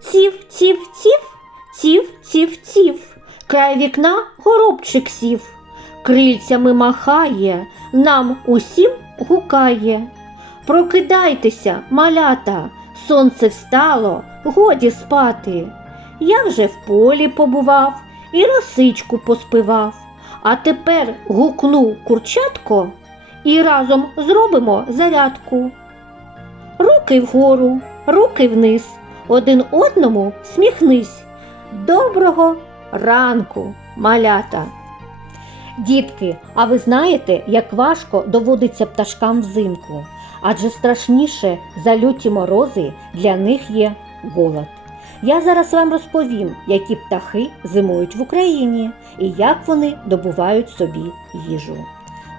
Ців, ців, ців, ців, ців, ців. Край вікна горобчик сів. Крильцями махає, нам усім гукає. Прокидайтеся, малята, сонце встало, годі спати. Я вже в полі побував і росичку поспивав. А тепер гукну курчатко і разом зробимо зарядку. Руки вгору, руки вниз, один одному сміхнись. Доброго ранку, малята! Дітки, а ви знаєте, як важко доводиться пташкам взимку? Адже страшніше за люті морози для них є голод. Я зараз вам розповім, які птахи зимують в Україні і як вони добувають собі їжу.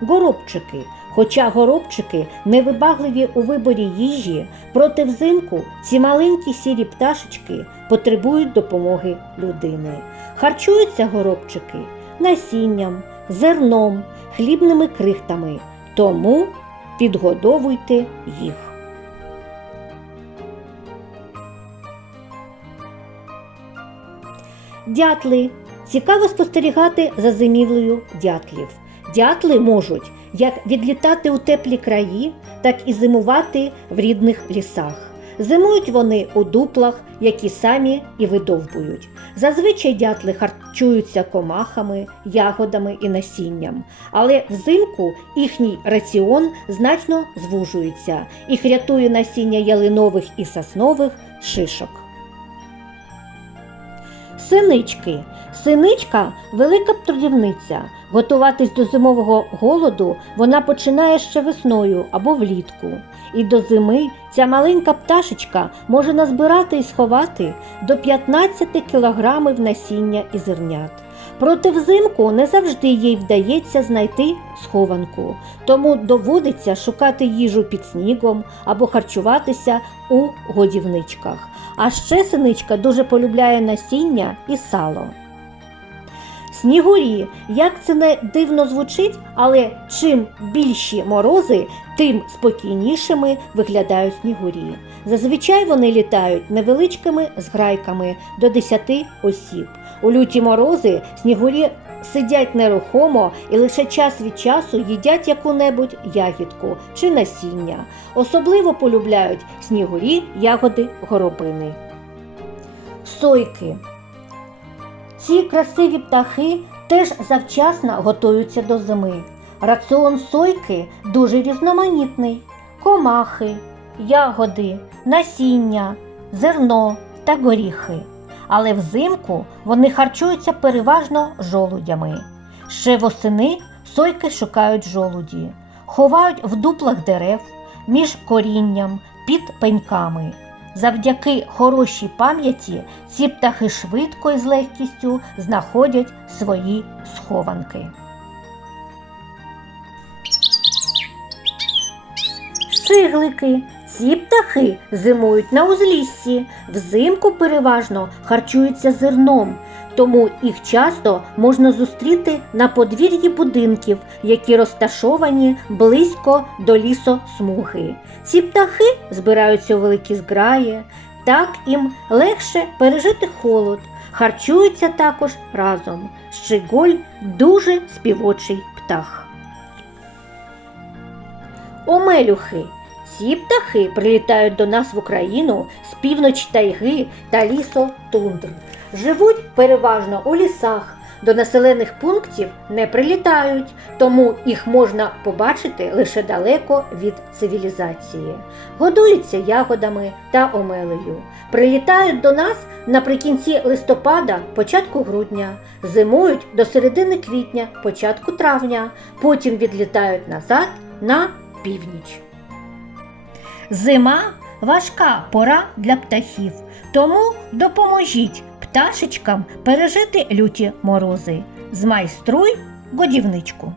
Горобчики. Хоча горобчики невибагливі у виборі їжі, проти взимку ці маленькі сірі пташечки потребують допомоги людини. Харчуються горобчики насінням, зерном, хлібними крихтами, тому підгодовуйте їх. Дятли. Цікаво спостерігати за зимівлею дятлів. Дятли можуть як відлітати у теплі краї, так і зимувати в рідних лісах. Зимують вони у дуплах, які самі і видовбують. Зазвичай дятли харчуються комахами, ягодами і насінням, але взимку їхній раціон значно звужується. Їх рятує насіння ялинових і соснових шишок. Синички. Синичка велика трудівниця. Готуватись до зимового голоду вона починає ще весною або влітку. І до зими ця маленька пташечка може назбирати і сховати до 15 кілограмів насіння і зернят. Проте взимку не завжди їй вдається знайти схованку, тому доводиться шукати їжу під снігом або харчуватися у годівничках. А ще синичка дуже полюбляє насіння і сало. Снігурі, як це не дивно звучить, але чим більші морози, тим спокійнішими виглядають снігурі. Зазвичай вони літають невеличкими зграйками до 10 осіб. У люті морози снігурі сидять нерухомо і лише час від часу їдять яку-небудь ягідку чи насіння. Особливо полюбляють снігурі ягоди горобини. Сойки. Ці красиві птахи теж завчасно готуються до зими. Раціон сойки дуже різноманітний: комахи, ягоди, насіння, зерно та горіхи. Але взимку вони харчуються переважно жолудями. Ще восени сойки шукають жолуді, ховають в дуплах дерев, між корінням, під пеньками. Завдяки хорошій пам'яті ці птахи швидко і з легкістю знаходять свої схованки. Щиглики. Ці птахи зимують на узліссі, взимку переважно харчуються зерном, тому їх часто можна зустріти на подвір'ї будинків, які розташовані близько до лісосмуги. Ці птахи збираються у великі зграї, так їм легше пережити холод, харчуються також разом. Щиголь дуже співочий птах. Омелюхи. Ці птахи прилітають до нас в Україну з півночі тайги та лісотундр. Живуть переважно у лісах, до населених пунктів не прилітають, тому їх можна побачити лише далеко від цивілізації. Годуються ягодами та омелею. Прилітають до нас наприкінці листопада, початку грудня, зимують до середини квітня, початку травня, потім відлітають назад на північ. Зима важка пора для птахів, тому допоможіть пташечкам пережити люті морози. Змайструй годівничку.